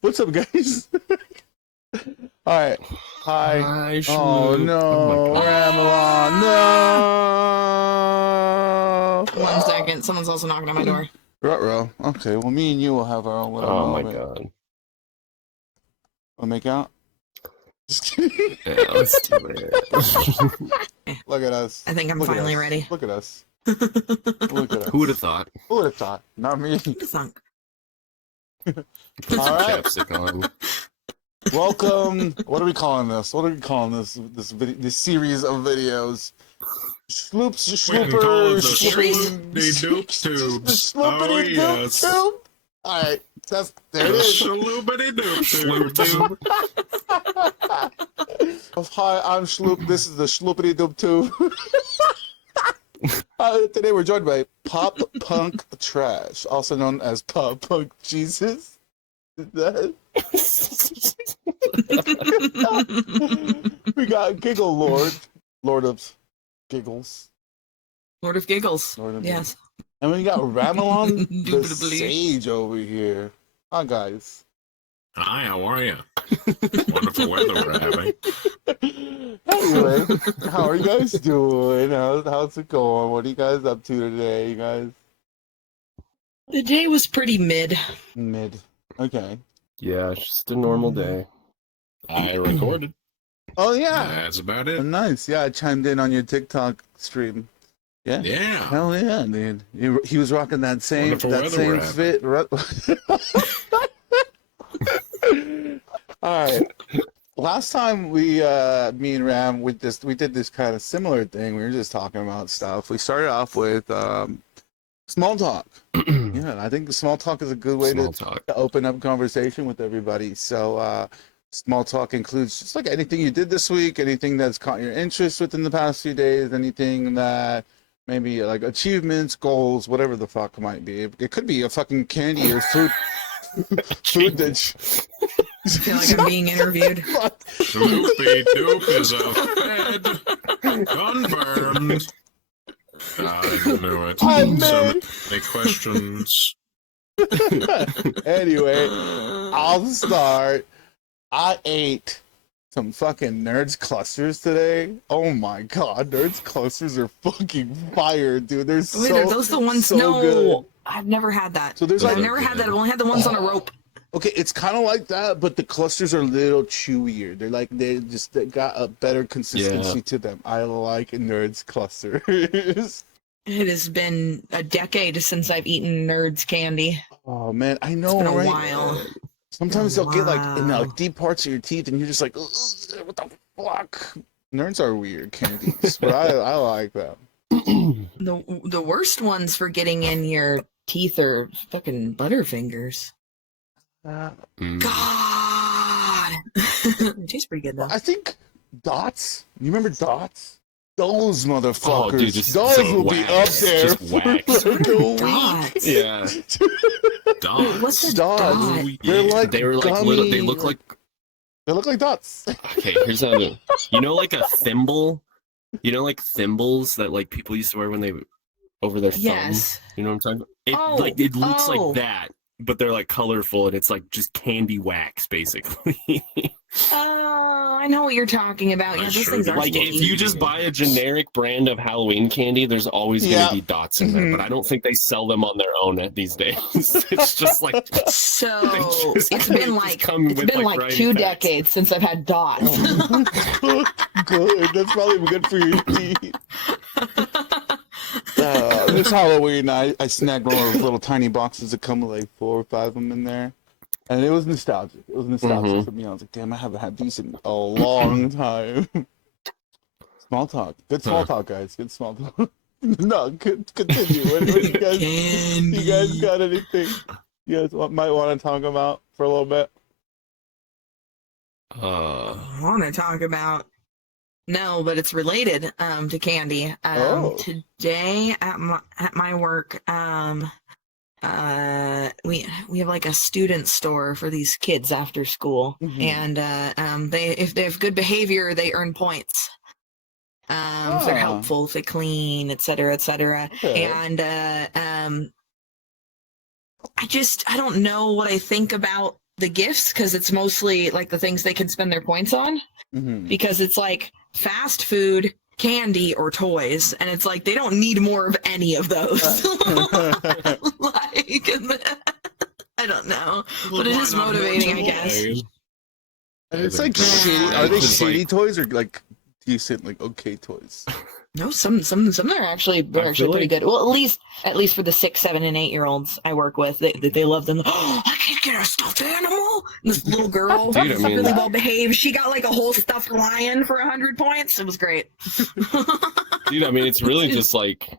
What's up, guys? All right. Hi. Hi, Oh Shloop. no, Oh Ramelon, no. 1 second. Someone's also knocking on my door. Ruh-roh. Okay, well, me and you will have our own little my moment. god. Wanna make out? Just kidding. Yeah, let's do it. Look at us. I think I'm Look at finally us. ready. Look at us. Look at us. Who would have thought? Who would have thought? Not me. Thunk. Put All some right. chapstick on. Welcome. What are we calling this? What are we calling this series of videos? Sloops, called the sloopers, Shloopity Doop tubes. The Shloopity Oh, Doop yes. tube. All right, there it The is. Shloopity Doop tube. Hi, I'm Shloop. This is the Shloopity Doop tube. Today we're joined by Pop Punk Trash, also known as Pop Punk Jesus. We got Giggle Lord of Giggles. Lord of Giggles. Lord of Yes. And we got Ramelon the Indubitably. Sage over here. Hi, guys. Hi, how are you? Wonderful weather we're having. Anyway, how are you guys doing? How's it going? What are you guys up to today, you guys? The day was pretty mid. Mid. Okay. Yeah, it's just a normal day. I recorded. Oh, yeah. That's about Oh, it. nice. Yeah, I chimed in on your TikTok stream. Yeah. Yeah. Hell yeah, dude. He was rocking that same Wonderful weather fit. we're All right. Last time me and Ram, we did this kind of similar thing. We were just talking about stuff. We started off with small talk. Yeah, I think small talk is a good way Small talk. to open up conversation with everybody. So small talk includes just like anything you did this week, anything that's caught your interest within the past few days, anything that maybe like achievements, goals, whatever the fuck it might be. It could be a fucking candy or food that I feel like I'm being interviewed. Shloopy Doop is a fed. Confirmed. I knew it. I So knew many questions. Anyway, I'll start. I ate some fucking Nerds clusters today. Oh my god, Nerds clusters are fucking fire, dude. They're so Wait, are those the ones? so No, good. I've never had that. So there's I've like never had that. I've only had the ones on a rope. okay, it's kind of like that, but the clusters are a little chewier. They got a better consistency to them. I like Nerds clusters. It has been a decade since I've eaten Nerds candy. Oh man, I know, It's been a right? while. Sometimes they'll get like in the Wow. like, deep parts of your teeth, and you're just like, "Ugh, what the fuck? Nerds are weird candies, but I like them. The worst ones for getting in your teeth are fucking Butterfingers. Mm. God, it tastes pretty good though. I think Dots. You remember Dots? Those motherfuckers. Oh, dude, just those like will be up wax, there just wax. for like a week. Dots. Yeah. Dog. What's a Dots. dot? They're like they were like gummy, little. They look like. They look like dots. Okay, here's how. You know, like a thimble. You know, like thimbles that like people used to wear when they over their thumb. Yes. You know what I'm talking about? It Oh, like it looks oh. like that, but they're like colorful and it's like just candy wax basically. Oh, I know what you're talking about. Yeah, I those sure things do. are Like sticky. if you just buy a generic brand of Halloween candy, there's always Yeah. gonna be dots in there. Mhm. But I don't think they sell them on their own these days. It's just like So just- it's they been just like come with, like, variety 2 packs. decades since I've had dots. Good. That's probably good for your teeth. This Halloween, I snagged one of those little tiny boxes that come with like 4 or 5 of them in there. And it was nostalgic. It was nostalgic Mhm. for me. I was like, damn, I haven't had these in a long time. Small talk. Good small talk, guys. Good small talk. No, continue. What you guys got anything you guys might want to talk about for a little bit? I want to talk about no, but it's related to candy. Oh. Today at my work, we have like a student store for these kids after school, Mhm. and if they have good behavior, they earn points. If they're helpful, if they clean, etc., etc. Okay. And I don't know what I think about the gifts because it's mostly like the things they can spend their points on. Mhm. Because it's like fast food, candy, or toys, and it's like they don't need more of any of those. Like, I don't know, but it is motivating, I guess. And it's like Yeah. are they It's shitty like- toys or like decent, like okay toys? No, some are actually feel pretty like- good. Well, at least for the 6, 7, and 8-year-olds I work with, they love them. Oh, I can't get a stuffed animal. And this little girl, Dude, I mean- really well behaved. She got like a whole stuffed lion for 100 points. It was great. Dude, I mean, it's really just like,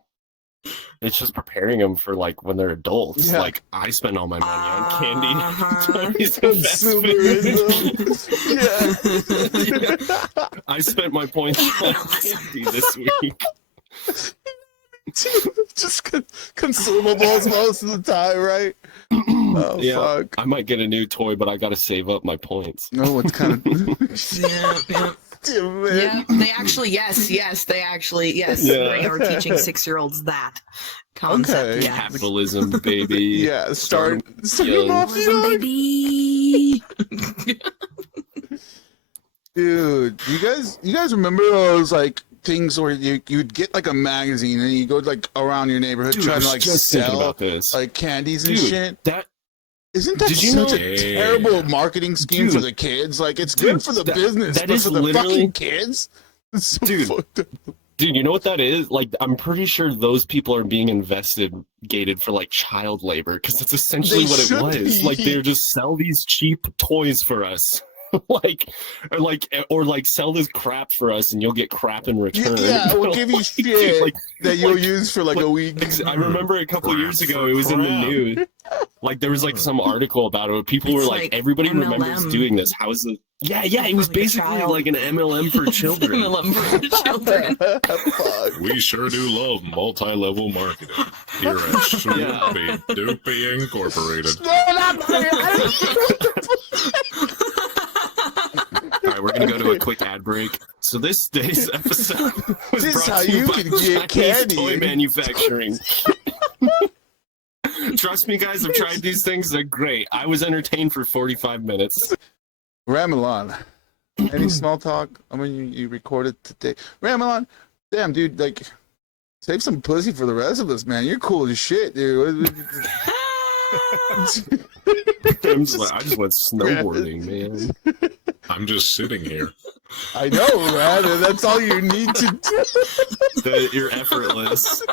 it's just preparing them for like when they're adults. Yeah. Like, I spend all my money on candy. Uh-huh. toys, and fast food. Consumerism. Yeah. I spent my points on candy this week. Just consumables most of the time, right? Oh Yeah. fuck. I might get a new toy, but I gotta save up my points. No, it's kind of Yeah. damn, man. Yeah, they actually, yes, Yeah. they are teaching 6-year-olds that concept. Okay. Yeah. Capitalism, baby. Yeah, start young. them off Capitalism, young. baby. Dude, you guys remember those like things where you'd get like a magazine and you go like around your neighborhood Dude, I trying was to like just thinking sell about this. like candies and Dude, shit? that Isn't that Did you such know- a Yeah. terrible marketing scheme for Dude. the kids? Like it's Dude, good for the that- business, that but is for the literally- fucking kids, it's so Dude. fucked up. dude, you know what that is? Like, I'm pretty sure those people are being investigated for like child labor because that's essentially They what should it was. be. Like, they just sell these cheap toys for us. or like sell this crap for us and you'll get crap in return. Yeah, we'll give you Like, shit dude, like, that you'll like- use for like a week. I remember a couple Crap years ago, for it was in the crap. news. Like there was like some article about it. People It's were like, like everybody MLM. remembers doing this. How is it? Yeah, it was Like a basically child. like an MLM for children. MLM for children. Fuck. We sure do love multi-level marketing here at Shloopity Doopy Incorporated. No, not All right, we're gonna go to a quick ad break. So this day's episode was This is brought how to you you by can get Chinese candy. toy manufacturing. Trust me, guys, I've tried these things. They're great. I was entertained for 45 minutes. Ramelon. Any small talk? I mean, you recorded today. Ramelon, damn, dude, like, save some pussy for the rest of us, man. You're cool as shit, dude. I'm just like, I just went snowboarding, man. I'm just sitting here. I know, man. And that's all you need to do. You're effortless.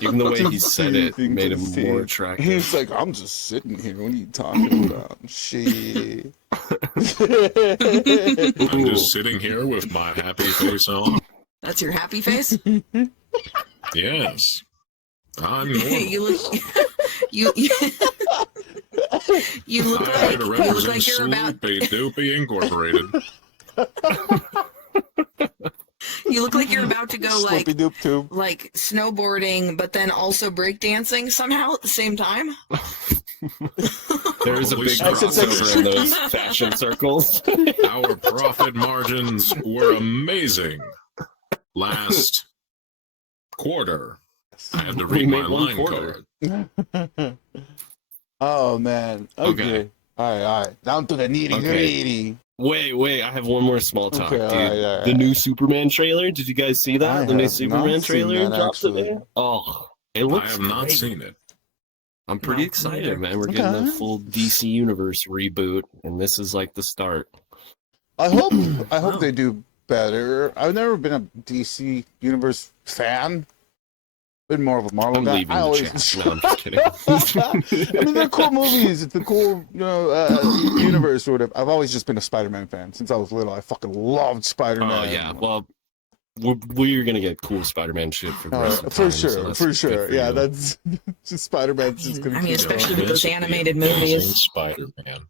Even the way he said it Thing made to him see. more attractive. He's like, I'm just sitting here. What are you talking about? Shit. I'm just sitting here with my happy face on. That's your happy face? Yes. I'm normal. You look you you look I'm here to represent like you're about Shloopity Doopy Incorporated. you look like you're about to go like Slippy doop tube. like snowboarding but then also breakdancing somehow at the same time. There is a Holy big smokes. crossover in those fashion circles. Our profit margins were amazing. Last quarter, I had to We read my made one line quarter. card. Oh, man. Okay. All right. Down to the nitty Okay. gritty. Wait, I have one more small talk, Okay, dude. all right. The new Superman trailer, did you guys see that? I The new have Superman not seen trailer that, dropped actually. today? Oh, it I looks have not great. seen it. I'm pretty No, excited, neither. man. We're getting a Okay. full DC Universe reboot, and this is like the start. I hope Wow. they do better. I've never been a DC Universe fan. Been more of a Marvel I'm guy. leaving I the always... chat. No, I'm just kidding. I mean, they're cool movies. It's a cool, universe or whatever. I've always just been a Spider-Man fan since I was little. I fucking loved Spider-Man. Oh yeah, well, we're gonna get cool Spider-Man shit for the rest of the For time, so sure, that's for good sure. for Yeah, you. that's just Spider-Man's just gonna I mean, keep especially going. with those This would be animated amazing movies. Spider-Man.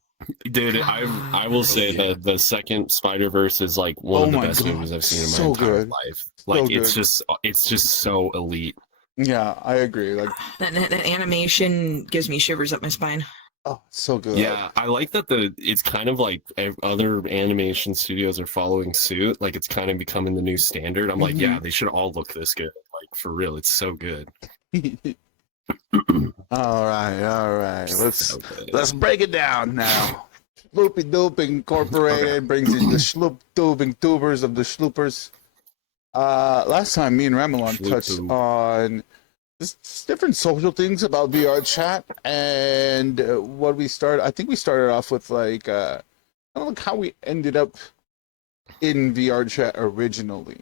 Dude, I will say yeah. that the second Spider-Verse is like one Oh of the my best God, movies I've seen in my so entire good. life. Like So it's just so elite. Yeah, I agree. Like, That animation gives me shivers up my spine. oh, so good. Yeah, I like that it's kind of like other animation studios are following suit. Like it's kind of becoming the new standard. I'm like, Mhm. yeah, they should all look this good. Like for real, it's so good. All right. Let's break it down now. Shloopy Doop Incorporated brings you the shloop tubing tubers of the shloopers. Last time me and Ramelon touched on just different social things about VR chat, and what we started. I think we started off with like I don't know how we ended up in VR chat originally.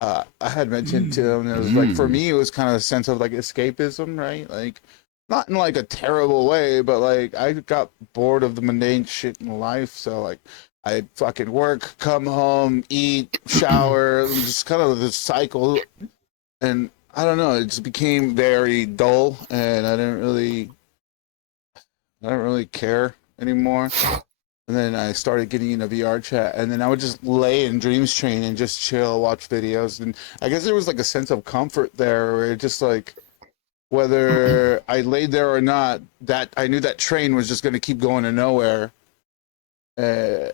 I had mentioned to him, it was like, for me, it was kind of a sense of like escapism, right? Like, not in like a terrible way, but like I got bored of the mundane shit in life. So like, I'd fucking work, come home, eat, shower, just kind of this cycle. And I don't know, it just became very dull, and I don't really care anymore. And then I started getting into VR chat, and then I would just lay in Dreams Train and just chill, watch videos. And I guess there was like a sense of comfort there, where it just like, whether I laid there or not, that I knew that train was just going to keep going to nowhere. And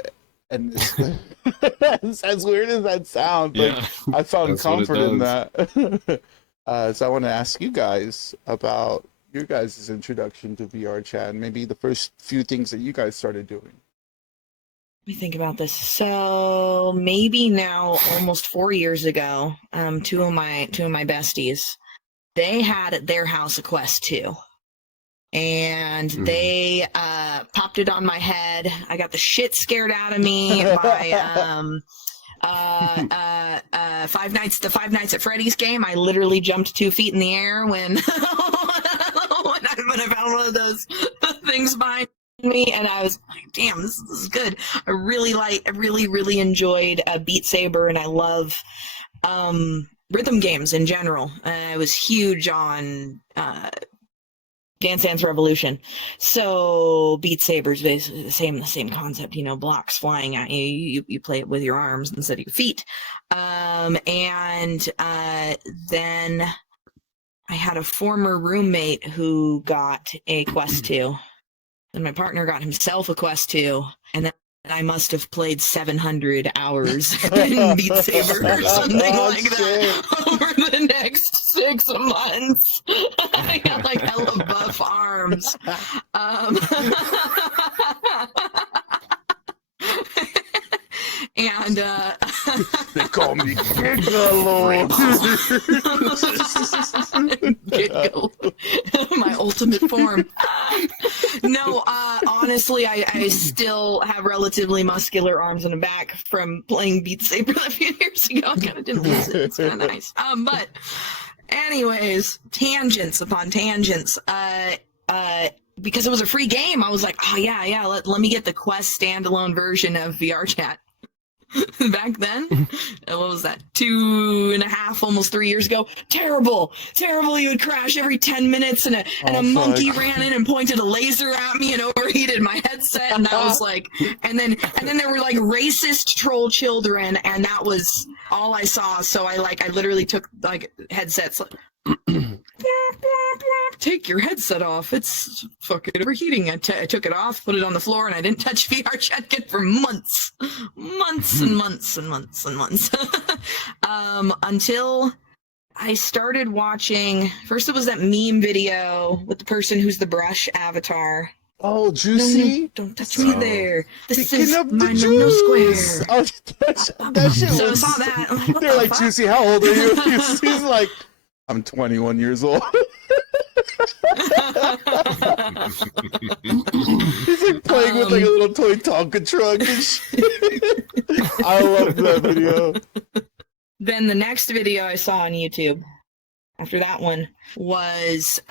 as weird as that sounds, like, I found comfort in that. So I want to ask you guys about your guys' introduction to VR chat, and maybe the first few things that you guys started doing. Let me think about this. So maybe now, almost 4 years ago, two of my besties, they had at their house a Quest 2. And they popped it on my head. I got the shit scared out of me by Five Nights at Freddy's game. I literally jumped 2 feet in the air when when I found one of those things behind me, and I was like, damn, this is good. I really enjoyed Beat Saber, and I love rhythm games in general. I was huge on Dance Dance Revolution. So Beat Saber's basically the same concept, you know, blocks flying at you. You play it with your arms instead of your feet. Then I had a former roommate who got a Quest 2. And my partner got himself a Quest 2. And then I must have played 700 hours in Beat Saber or something like that over the next 6 months. I got like hella buff arms. And they call me Giggle. Giggle. My ultimate form. No, honestly, I still have relatively muscular arms and a back from playing Beat Saber a few years ago. I kind of didn't lose it. It's kind of nice. But anyways, tangents upon tangents. Because it was a free game, I was like, oh yeah, let me get the Quest standalone version of VRchat. Back then, what was that, 2.5, almost 3 years ago? Terrible. You would crash every 10 minutes, and a monkey ran in and pointed a laser at me and overheated my headset, and I was like, and then there were like racist troll children, and that was all I saw. So I literally took like headsets. Take your headset off. It's fucking overheating. I took it off, put it on the floor, and I didn't touch VRchat again for months until I started watching. First, it was that meme video with the person who's the brush avatar. Oh, Juicy! No, don't touch me there. This Picking is up my the no juice. square. Oh, that shit So I was... saw that. I'm like, what They're the like, fuck? Juicy, how old are you? He's like, I'm 21 years old. He's like playing with like a little toy Tonka truck and shit. I love that video. Then the next video I saw on YouTube after that one was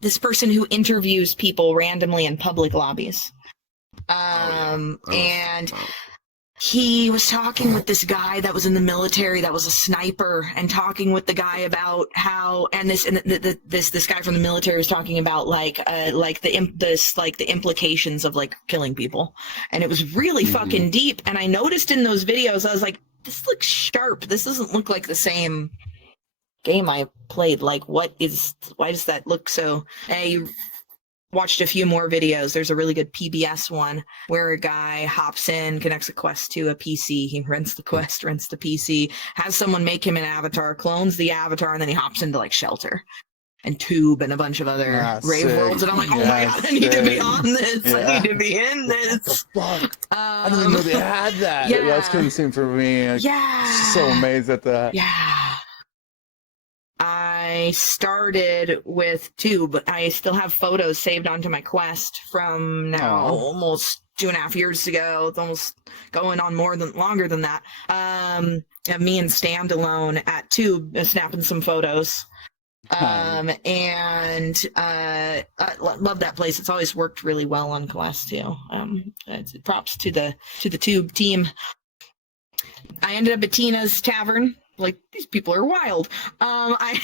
this person who interviews people randomly in public lobbies. And he was talking with this guy that was in the military, that was a sniper, and talking with the guy about how, and this guy from the military was talking about the implications of like killing people, and it was really fucking deep. And I noticed in those videos, I was like, this looks sharp. This doesn't look like the same game I played. Like, why does that look so? I watched a few more videos. There's a really good PBS one where a guy hops in, connects a Quest to a PC. He rents the Quest, rents the PC, has someone make him an avatar, clones the avatar, and then he hops into like shelter. and Tube and a bunch of other rave sick. worlds, and I'm like, oh my god, I need to be on this. I need to be in this. Fuck. I didn't even know they had that. Yeah. That's kind of the same for me. Like, so amazed at that. Yeah. I started with Tube, but I still have photos saved onto my Quest from now almost 2.5 years ago. It's almost going on longer than that. Of me and Standalone at Tube snapping some photos. And I love that place. It's always worked really well on Quest too. Props to the Tube team. I ended up at Tina's Tavern. Like, these people are wild. I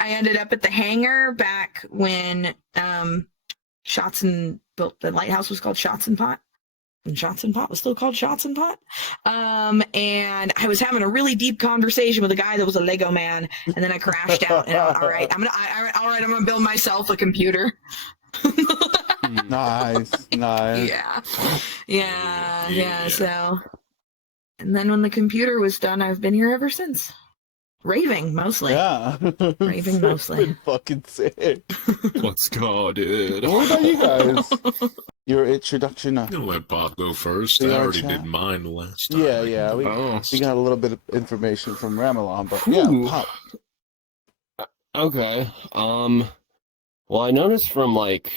ended up at the Hangar back when built the lighthouse was called Shots and Pot. And Shots and Pot was still called Shots and Pot. And I was having a really deep conversation with a guy that was a Lego man, and then I crashed out. And I went, all right, I'm gonna build myself a computer. Nice. Yeah. So, and then when the computer was done, I've been here ever since. Raving mostly. Yeah. Raving mostly. Fucking sick. Let's go, dude. What about you guys? Your introduction. I'll let Pop go first. I VRchat? already did mine the last time. Yeah. We got a little bit of information from Ramelon, but yeah, Pop. Okay. Well, I noticed from like,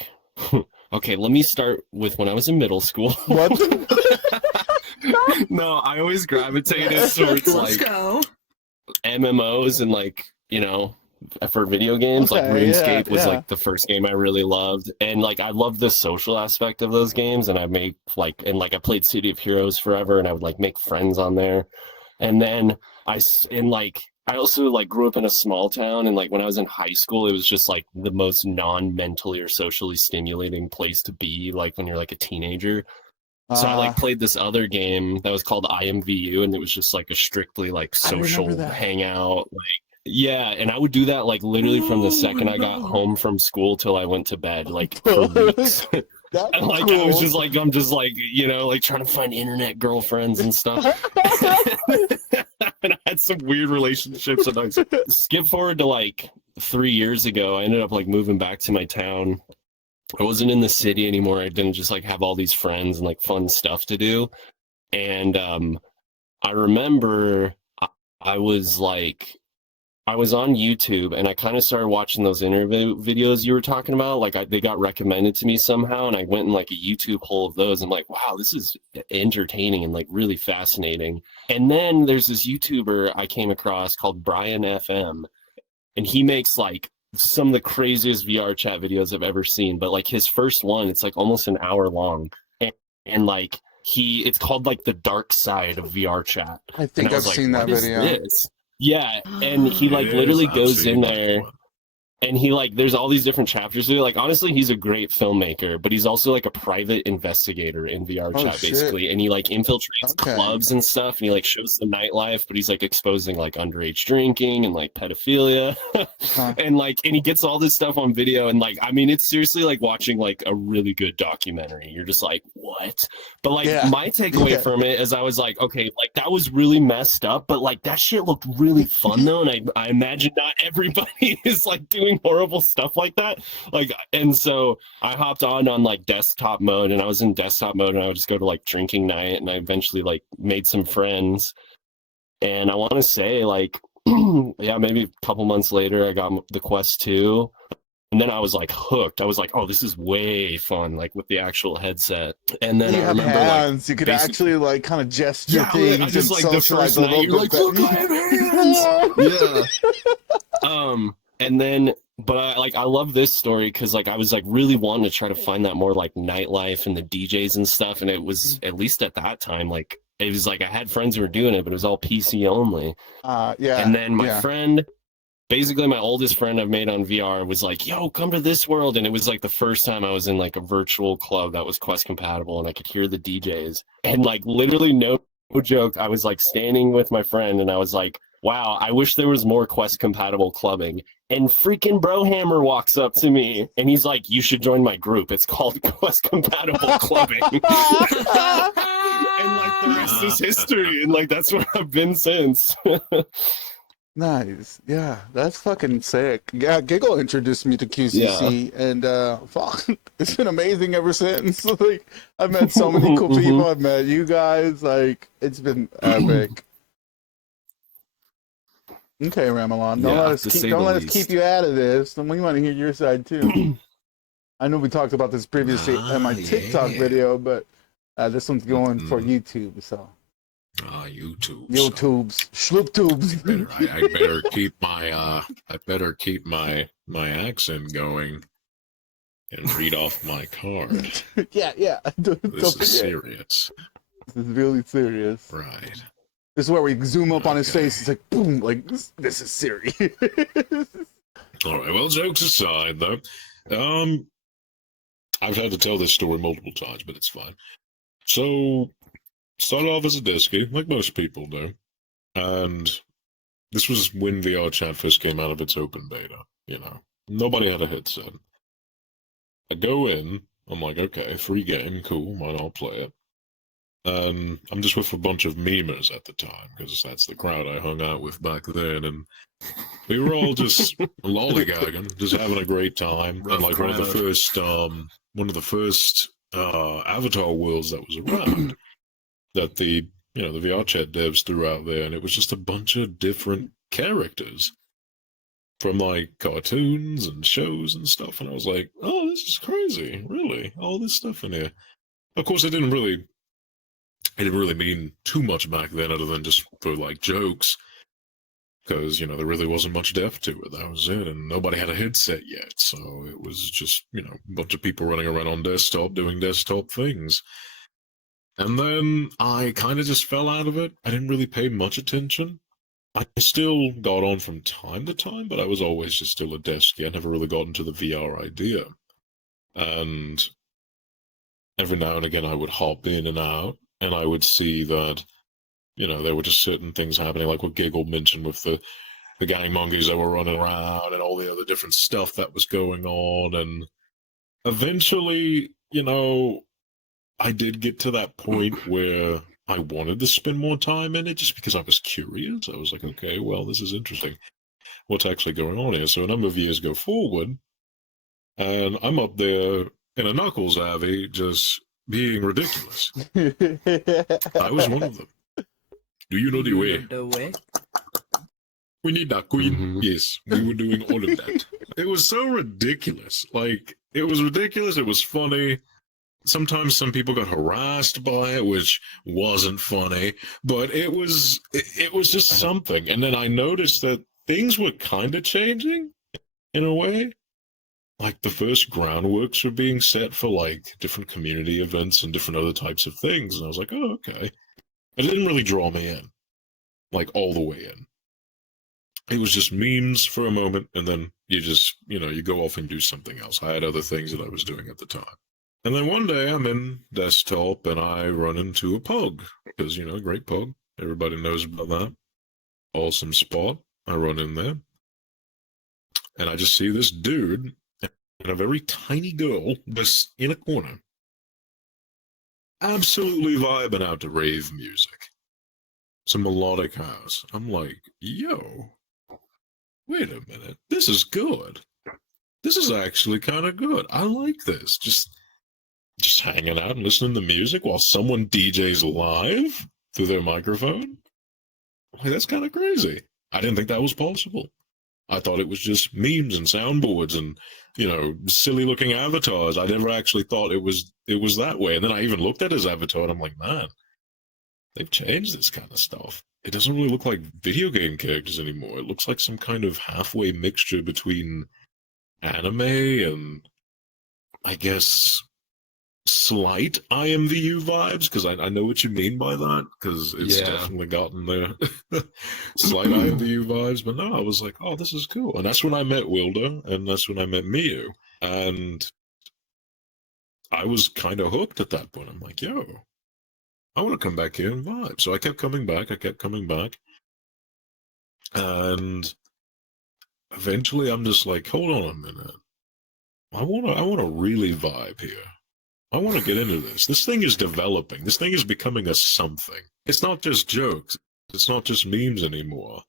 okay, let me start with when I was in middle school. What? No, I always gravitated towards Let's like go. MMOs and like, you know, for video games. Like Okay, RuneScape was yeah. like the first game I really loved, and like I love the social aspect of those games. And I made I played City of Heroes forever, and I would like make friends on there. And then I also like grew up in a small town, and like when I was in high school, it was just like the most non-mentally or socially stimulating place to be, like when you're like a teenager. So I like played this other game that was called IMVU, and it was just like a strictly like social hangout. Like, yeah, and I would do that like literally from the second I got home from school till I went to bed, like for weeks. And like cool. I was just like, I'm just like, you know, like trying to find internet girlfriends and stuff. And I had some weird relationships. And I skip forward to like 3 years ago, I ended up like moving back to my town. I wasn't in the city anymore. I didn't just like have all these friends and like fun stuff to do. And I remember I was on YouTube, and I kind of started watching those interview videos you were talking about. Like they got recommended to me somehow, and I went in like a YouTube hole of those. I'm like, wow, this is entertaining and like really fascinating. And then there's this YouTuber I came across called Brian FM, and he makes like some of the craziest VRchat videos I've ever seen. But like his first one, it's like almost an hour long, and like it's called like the dark side of VRchat. I think I've seen that video. This? Yeah, and he like literally goes in there, and he like there's all these different chapters there. Like honestly, he's a great filmmaker, but he's also like a private investigator in VRchat basically, and he like infiltrates clubs and stuff, and he like shows the nightlife, but he's like exposing like underage drinking and like pedophilia, and he gets all this stuff on video, and like I mean it's seriously like watching like a really good documentary. You're just like, what? But like my takeaway from it is I was like, okay, like that was really messed up, but like that shit looked really fun though, and I imagine not everybody is like doing horrible stuff like that. Like, and so I hopped on like desktop mode, and I was in desktop mode, and I would just go to like drinking night, and I eventually like made some friends. And I want to say like, yeah, maybe a couple months later, I got the Quest 2. And then I was like hooked. I was like, oh, this is way fun, like with the actual headset. And then I remember hands. You could actually like kind of gesture things. I just and like the first night, you're like, look, I have hands. Yeah. And then, but I love this story because like I was like really wanting to try to find that more like nightlife and the DJs and stuff. And it was, at least at that time, like it was like I had friends who were doing it, but it was all PC only. And then my friend, basically my oldest friend I've made on VR was like, yo, come to this world. And it was like the first time I was in like a virtual club that was Quest compatible, and I could hear the DJs. And like literally no joke, I was like standing with my friend, and I was like, wow, I wish there was more Quest compatible clubbing. And freaking Brohammer walks up to me, and he's like, you should join my group. It's called Quest compatible clubbing. And like the rest is history, and like that's where I've been since. Nice. Yeah, that's fucking sick. Yeah, Giggle introduced me to QCC, and fuck, it's been amazing ever since. Like, I've met so many cool people. I've met you guys. Like, it's been epic. Okay, Ramelon, don't let us keep you out of this. And we want to hear your side too. I know we talked about this previously in my TikTok video, but this one's going for YouTube. So. YouTube's Shloop tubes. I better keep my accent going and read off my card. Yeah. This is serious. This is really serious. Right. This is where we zoom up on his face. It's like boom, like this is serious. All right. Well, jokes aside, though, I've had to tell this story multiple times, but it's fine. So. Started off as a disky, like most people do, and this was when VRchat first came out of its open beta, you know. Nobody had a headset. I go in, I'm like, okay, free game, cool, why not play it? And I'm just with a bunch of memers at the time, because that's the crowd I hung out with back then, and we were all just lollygagging, just having a great time, and like one of the first Avatar worlds that was around. That the VRchat devs threw out there, and it was just a bunch of different characters from like cartoons and shows and stuff, and I was like, oh, this is crazy, really, all this stuff in here. Of course, it didn't really mean too much back then, other than just for like jokes, because there really wasn't much depth to it. That was it, and nobody had a headset yet, so it was just a bunch of people running around on desktop doing desktop things. And then I kind of just fell out of it. I didn't really pay much attention. I still got on from time to time, but I was always just still a desky. I never really got into the VR idea. And every now and again I would hop in and out, and I would see that, there were just certain things happening, like what Giggle mentioned with the gang monkeys that were running around and all the other different stuff that was going on. And eventually, I did get to that point where I wanted to spend more time in it just because I was curious. I was like, okay, well, this is interesting. What's actually going on here? So a number of years go forward, and I'm up there in a Knuckles Abbey just being ridiculous. I was one of them. Do you know the way? We need that queen. Mm-hmm. Yes, we were doing all of that. It was so ridiculous. Like, it was ridiculous. It was funny. Sometimes some people got harassed by it, which wasn't funny, but it was just something. And then I noticed that things were kind of changing in a way. Like the first groundworks were being set for like different community events and different other types of things. And I was like, oh, okay. It didn't really draw me in, like all the way in. It was just memes for a moment, and then you just, you go off and do something else. I had other things that I was doing at the time. And then one day I'm in desktop and I run into a pug, because, great pug. Everybody knows about that. Awesome spot. I run in there and I just see this dude and a very tiny girl just in a corner, absolutely vibing out to rave music. Some melodic house. I'm like, yo, wait a minute. This is good. This is actually kind of good. I like this. Just hanging out and listening to music while someone DJs live through their microphone? Like, that's kind of crazy. I didn't think that was possible. I thought it was just memes and soundboards and, silly-looking avatars. I never actually thought it was that way. And then I even looked at his avatar and I'm like, man, they've changed this kind of stuff. It doesn't really look like video game characters anymore. It looks like some kind of halfway mixture between anime and, I guess, slight IMVU vibes, because I know what you mean by that, because it's definitely gotten there. Slight IMVU vibes, but no, I was like, oh, this is cool. And that's when I met Wilder, and that's when I met Miu, and I was kind of hooked at that point. I'm like, yo, I want to come back here and vibe. So I kept coming back, and eventually I'm just like, hold on a minute, I want to really vibe here. I want to get into this. This thing is developing. This thing is becoming a something. It's not just jokes. It's not just memes anymore.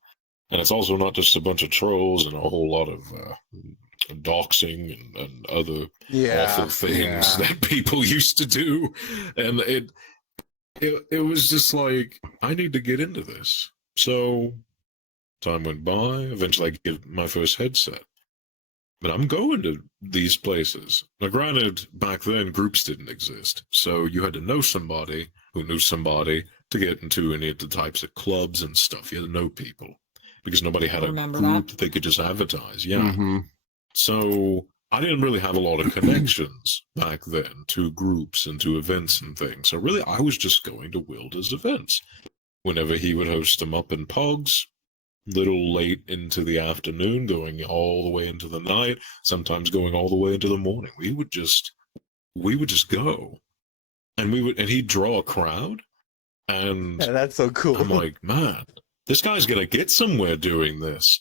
And it's also not just a bunch of trolls and a whole lot of doxing and other awful things that people used to do. And it was just like, I need to get into this. So time went by. Eventually, I get my first headset. But I'm going to these places. Now, granted, back then, groups didn't exist. So you had to know somebody who knew somebody to get into any of the types of clubs and stuff. You had to know people. Because nobody had a group that they could just advertise. Yeah. Mm-hmm. So I didn't really have a lot of connections back then to groups and to events and things. So really, I was just going to Wilder's events. Whenever he would host them up in Pogs, little late into the afternoon, going all the way into the night, sometimes going all the way into the morning. We would just go, and he'd draw a crowd, and that's so cool. I'm like, man, this guy's gonna get somewhere doing this.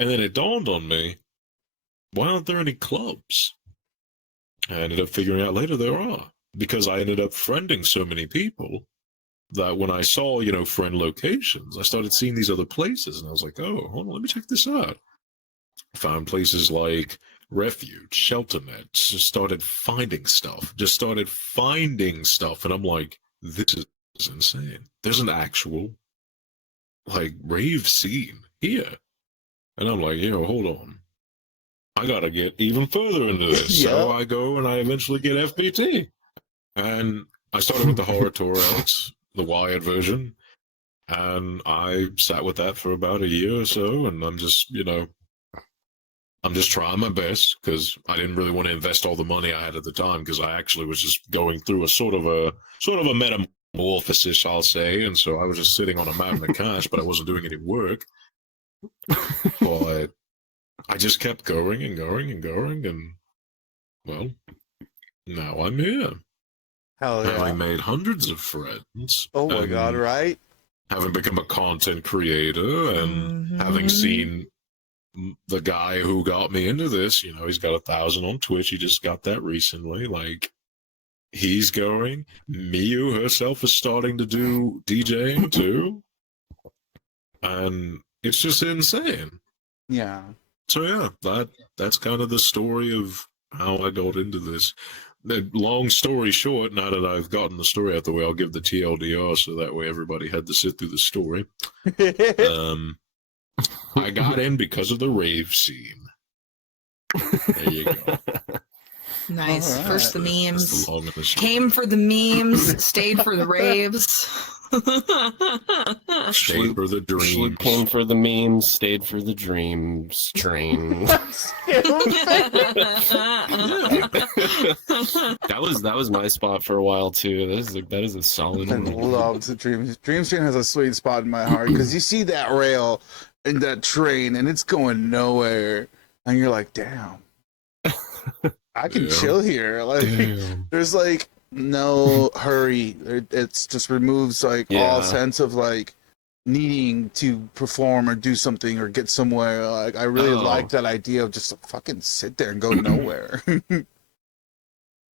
And then it dawned on me, why aren't there any clubs? I ended up figuring out later there are, because I ended up friending so many people that when I saw, friend locations, I started seeing these other places, and I was like, oh, hold on, let me check this out. Found places like Refuge, ShelterNet, just started finding stuff, and I'm like, this is insane. There's an actual, rave scene here. And I'm like, hold on. I gotta get even further into this. Yeah. So I go and I eventually get FBT. And I started with the Horror Tour Alex, the wired version, and I sat with that for about a year or so, and I'm just trying my best, because I didn't really want to invest all the money I had at the time, because I actually was just going through a sort of a metamorphosis, I'll say, and so I was just sitting on a mountain of cash, but I wasn't doing any work. But I just kept going and going and going, and well, now I'm here. Hell yeah. Having made hundreds of friends. Oh my god, right? Having become a content creator and having seen the guy who got me into this, he's got 1,000 on Twitch. He just got that recently. He's going. Miyu herself is starting to do DJing too. And it's just insane. Yeah. So yeah, that's kind of the story of how I got into this. The long story short, now that I've gotten the story out the way, I'll give the TLDR so that way everybody had to sit through the story. I got in because of the rave scene. There you go. Nice. All right. First the memes. The long and the short. Came for the memes, stayed for the raves. Stayed for the dreams. Shloop came for the memes, stayed for the dreams train. That was my spot for a while too. That is a solid I one. love the Dreams. Dreams Train has a sweet spot in my heart, because you see that rail and that train, and it's going nowhere, and you're like, damn, I can chill here. There's no hurry. It's just removes all sense of needing to perform or do something or get somewhere. I really like that idea of just fucking sit there and go nowhere.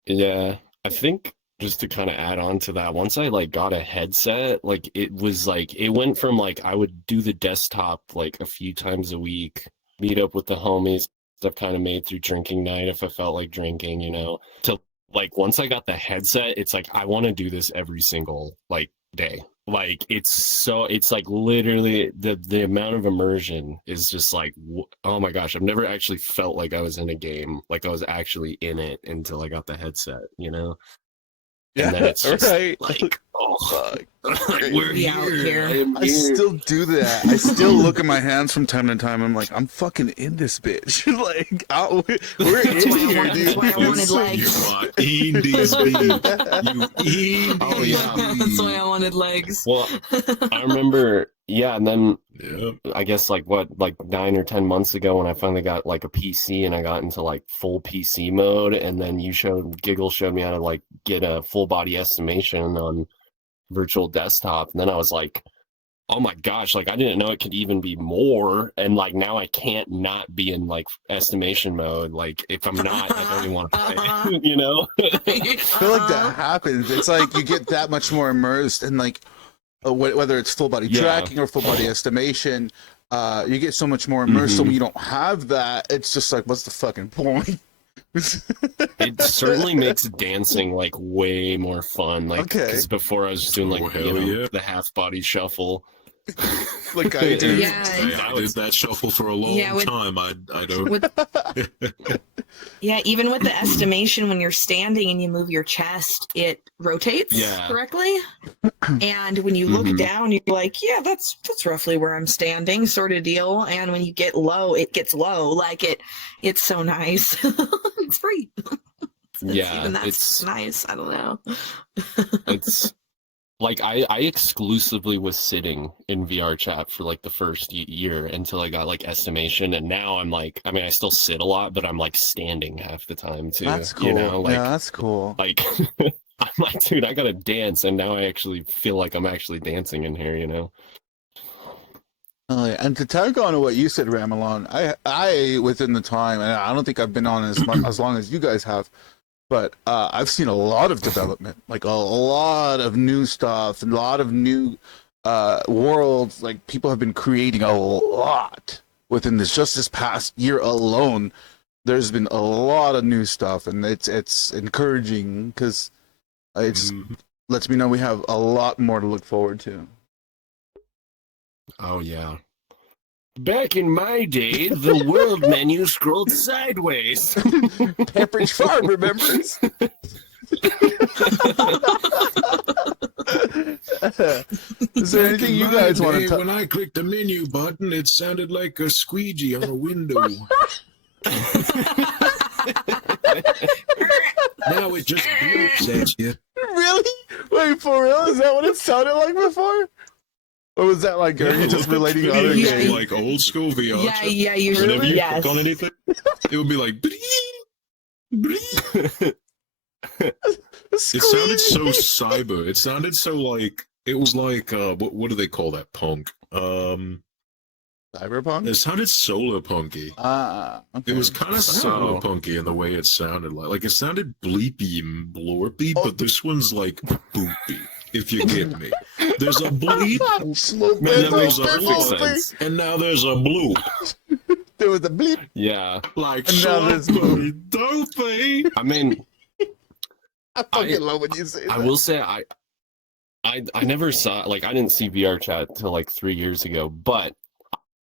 Yeah, I think just to kind of add on to that, once I got a headset, it was it went from I would do the desktop a few times a week, meet up with the homies I've kind of made through drinking night if I felt like drinking, to once I got the headset, it's I want to do this every single day. It's literally the amount of immersion is just oh my gosh, I've never actually felt like I was in a game, I was actually in it until I got the headset, Yeah, and then it's just right. We're out here. I still do that. I still look at my hands from time to time. I'm like, I'm fucking in this bitch. We're in here, dude. That's why I wanted legs. Oh yeah, That's why I wanted legs. Well, I remember, and then I guess 9 or 10 months ago when I finally got a PC and I got into full PC mode, and then Giggle showed me how to get a full body estimation on virtual desktop, and then I was like, oh my gosh, I didn't know it could even be more, and now I can't not be in estimation mode. If I'm not, I don't even want to play. I feel like that happens. It's you get that much more immersed in whether it's full body tracking or full body estimation. you get so much more immersed. So Mhm. when you don't have that, it's just like, what's the fucking point? It certainly makes dancing like way more fun. Like, Okay. because before I was just doing Oh, like hell yeah. the half body shuffle. Like I do. Yeah. I did that shuffle for a long Yeah, with- time. I don't. With, yeah, even with the estimation, when you're standing and you move your chest, it rotates Yeah. correctly. And when you look Mhm. down, you're like, yeah, that's roughly where I'm standing, sort of deal. And when you get low, it gets low. Like it's so nice. It's free. Yeah, even that's it's nice. I don't know. it's like I exclusively was sitting in VRchat for like the first year until I got like estimation, and now I'm like, I mean, I still sit a lot, but I'm like standing half the time too. That's cool. You know, like Yeah, that's cool. like I'm like, dude, I gotta dance, and now I actually feel like I'm actually dancing in here. You know. Oh, yeah. And to tag on to what you said, Ramelon, I within the time, and I don't think I've been on as long as you guys have, but I've seen a lot of development, like a lot of new stuff, a lot of new worlds. Like people have been creating a lot within this past year alone. There's been a lot of new stuff, and it's encouraging because it just lets me know we have a lot more to look forward to. Oh yeah. Back in my day, the world menu scrolled sideways. Pepperidge Farm remembers. Is there anything you guys want to talk? When I clicked the menu button, it sounded like a squeegee on a window. Now it just bloops at you. Really? Wait, for real? Is that what it sounded like before? Or was that like, are you just relating to other Yeah, games? Like old school VR. Yeah, usually, Whenever you yes. click on anything, it would be like. It sounded so cyber. It sounded so like it was like what do they call that punk? Cyberpunk? It sounded solar punky. Okay. It was kind of solar punky in the way it sounded like it sounded bleepy and blorpy, but this one's like boopy. If you get me, there's a bleep, Sloop and then there's a Perfect bloop, sense. and now there's a bloop. There was a bleep. Yeah. Like And now there's sloppy dopey. I mean, I fucking love when you say that. I will say I never saw, like, I didn't see VRchat till like 3 years ago, but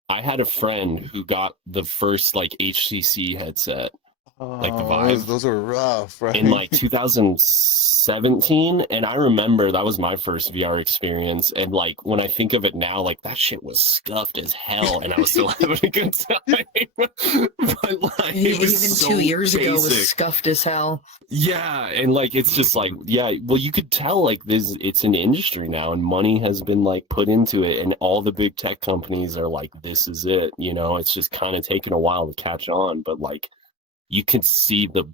I had a friend who got the first like HTC headset like the Vive. Those were rough, right? in like 2017, and I remember that was my first VR experience, and like when I think of it now, like that shit was scuffed as hell, and I was still having a good time. But like it was Even so 2 years ago was basic. scuffed as hell. Yeah, and like it's just like, yeah, well, you could tell like this, it's an industry now, and money has been like put into it, and all the big tech companies are like, this is it, you know. It's just kind of taken a while to catch on, but like you can see the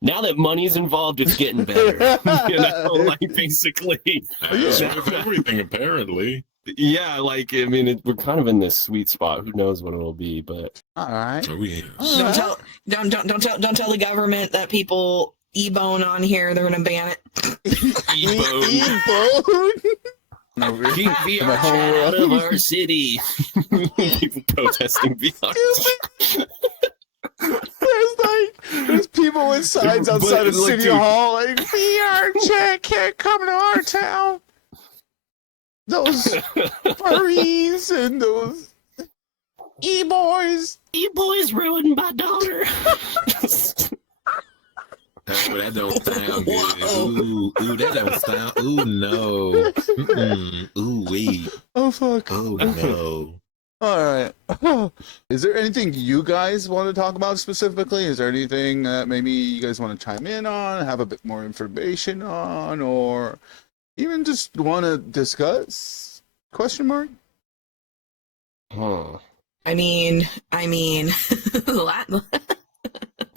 now that money's involved, it's getting better. You know, like basically. As with everything, apparently. Yeah, like I mean, we're kind of in this sweet spot. Who knows what it'll be, but All right. Oh yeah. Don't tell the government that people e-bone on here. They're gonna ban it. E-bone. keep VR out of our city. People protesting VR. There's people with signs outside of But, like, City dude. Hall like VRchat can't come to our town. Those furries and those e-boys. E-boys ruined my daughter. That don't sound good. Ooh, that don't sound. Ooh, no. Ooh, wait. Oh fuck. Oh, no. All right. Is there anything you guys want to talk about specifically? Is there anything that maybe you guys want to chime in on, have a bit more information on, or even just want to discuss? Question mark. Huh. I mean,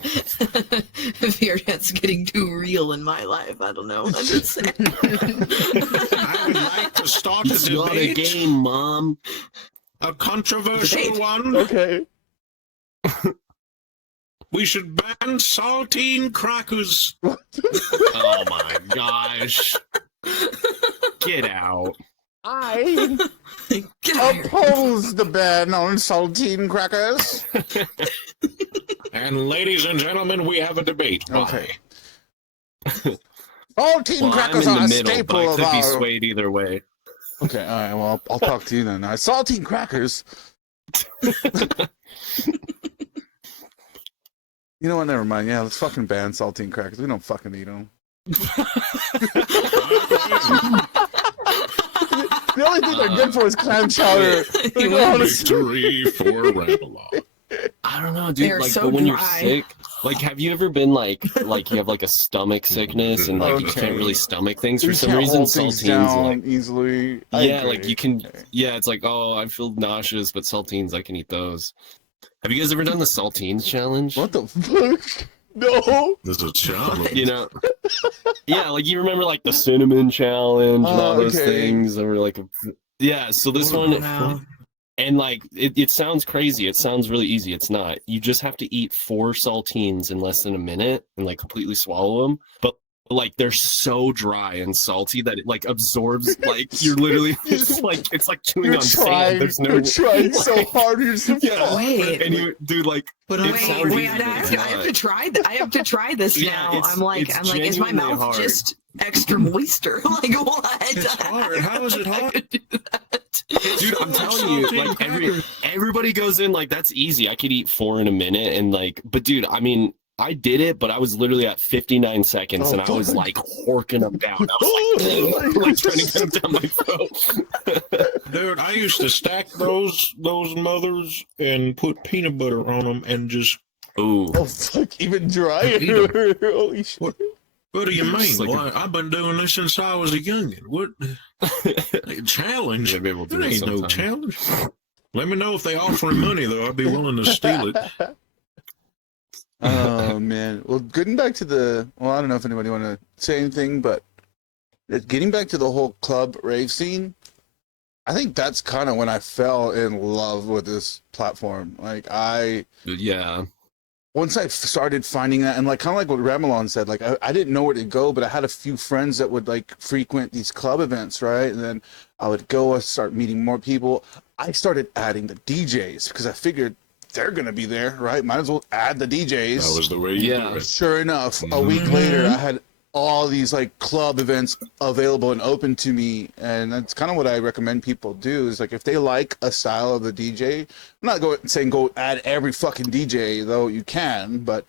VRChat's getting too real in my life. I don't know. I'm just saying. I would like to start a It's not a debate. game, Mom. A controversial Debate. one. Okay. We should ban saltine crackers. Oh my gosh. Get out. I Get out of here. oppose the ban on saltine crackers. And ladies and gentlemen, we have a debate. Okay. Saltine Well, I'm crackers in the are a middle, but staple I of could be our... swayed either way. Okay, all right, well, I'll talk to you then. Saltine crackers. You know what, never mind. Yeah, let's fucking ban saltine crackers. We don't fucking eat them. The only thing they're good for is clam chowder. Victory for Ramelon. I don't know, dude. They're Like, so but when you're dry. sick, like, have you ever been like you have like a stomach sickness and like you Okay. can't really stomach things for You some can't reason? hold things Saltines, down like, easily. I yeah, agree. like you can, Okay. yeah, it's like, oh, I feel nauseous, but saltines, I can eat those. Have you guys ever done the saltines challenge? What the fuck? No. There's a challenge. You know, yeah, like you remember like the cinnamon challenge and all those okay. things, or like, yeah. So this Oh, one, no. and like it sounds crazy. It sounds really easy. It's not. You just have to eat 4 saltines in less than a minute and like completely swallow them. But like they're so dry and salty that it like absorbs. Like you're literally it's like chewing You're on trying. sand. There's no. You're trying so like, hard. You're just Yeah. Wait. And you, dude, like. But It Wait, sounds wait, easy, I but have, it's to, I have not. to try I have to try this Yeah, now. it's- I'm like, it's is my genuinely mouth hard. just extra moister? Like what? It's hard. How is it I hard? could do that. Dude, I'm telling you, like everybody goes in like that's easy. I could eat 4 in a minute, and like, but dude, I mean, I did it, but I was literally at 59 seconds, and I was fuck. like horking them down. I was like trying to get them down my throat. Dude, I used to stack those mothers and put peanut butter on them and just. Ooh, Oh fuck! Even drier. Eat 'em. Holy shit! What? What do you mean? Just like Well, I've been doing this since I was a youngin'. What challenge? Maybe we'll do There it ain't no sometime. challenge. Let me know if they offering money though. I'd be willing to steal it. Oh man. Well, getting back to the I don't know if anybody want to say anything, but getting back to the whole club rave scene, I think that's kind of when I fell in love with this platform. Like yeah, once I started finding that, and like kind of like what Ramelon said, like I didn't know where to go, but I had a few friends that would like frequent these club events, right? And then I would go, I start meeting more people. I started adding the DJs because I figured they're gonna be there, right? Might as well add the DJs. That was the way you Yeah. do it. Sure enough, a week later, I had all these like club events available and open to me, and that's kind of what I recommend people do. Is like if they like a style of the DJ, I'm not saying go add every fucking DJ, though you can, but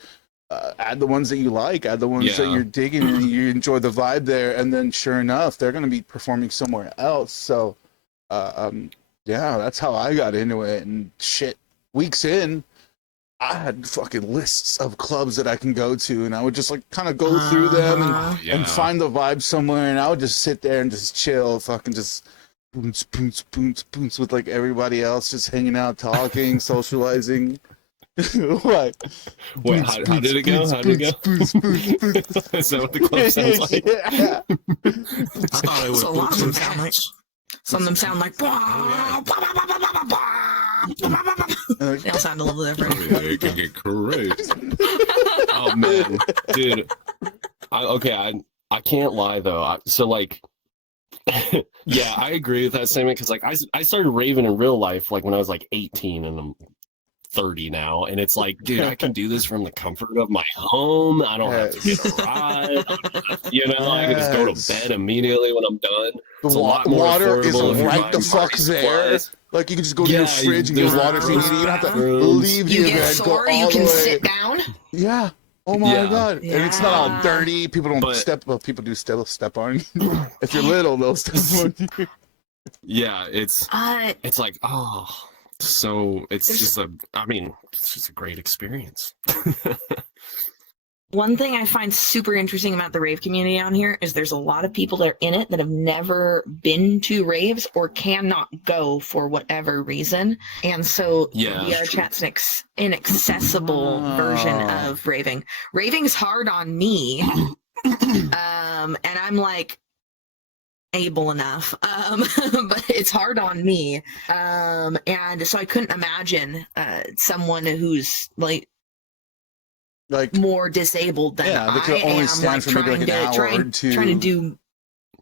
add the ones that you like, add the ones that Yeah. you're digging and you enjoy the vibe there, and then sure enough, they're gonna be performing somewhere else. So, yeah, that's how I got into it, and shit, weeks in, I had fucking lists of clubs that I can go to, and I would just like kind of go through them and find the vibe somewhere, and I would just sit there and just chill, fucking just boons, boons, boons, boons with like everybody else, just hanging out, talking, socializing. What? Wait, how did it go? How did it go? Is that what the club sounds like? Yeah. I thought I would So put lots some of sound like- cats. Some of them sound like they all sound a little different. Yeah, it can get crazy. Oh man, dude. I can't lie though. So like, yeah, I agree with that statement because like I started raving in real life like when I was like 18 and I'm 30 now, and it's like, dude, I can do this from the comfort of my home. I don't have to get a ride. You know, I can just go to bed immediately when I'm done. The It's a lot more water is affordable if you're right the buying fuck party there. supplies. Like you can just go to your Yeah, fridge and there's get water if you need it. You don't have to bathrooms. leave You the get event, go sore, all you the can way. sit down. Yeah. Oh my Yeah. god. And it's not all Yeah. dirty. People don't But- step. Well, people do still step on you. If you're little, they'll step on you. Yeah, it's like, oh, so it's There's- just it's just a great experience. One thing I find super interesting about the rave community down here is there's a lot of people that are in it that have never been to raves or cannot go for whatever reason. And so Yeah. VRchat's an inaccessible version of raving. Raving's hard on me. And I'm like able enough. But it's hard on me. And so I couldn't imagine someone who's like Like more disabled than Yeah, they could I only am, stand like for maybe like trying an to hour or two. trying to do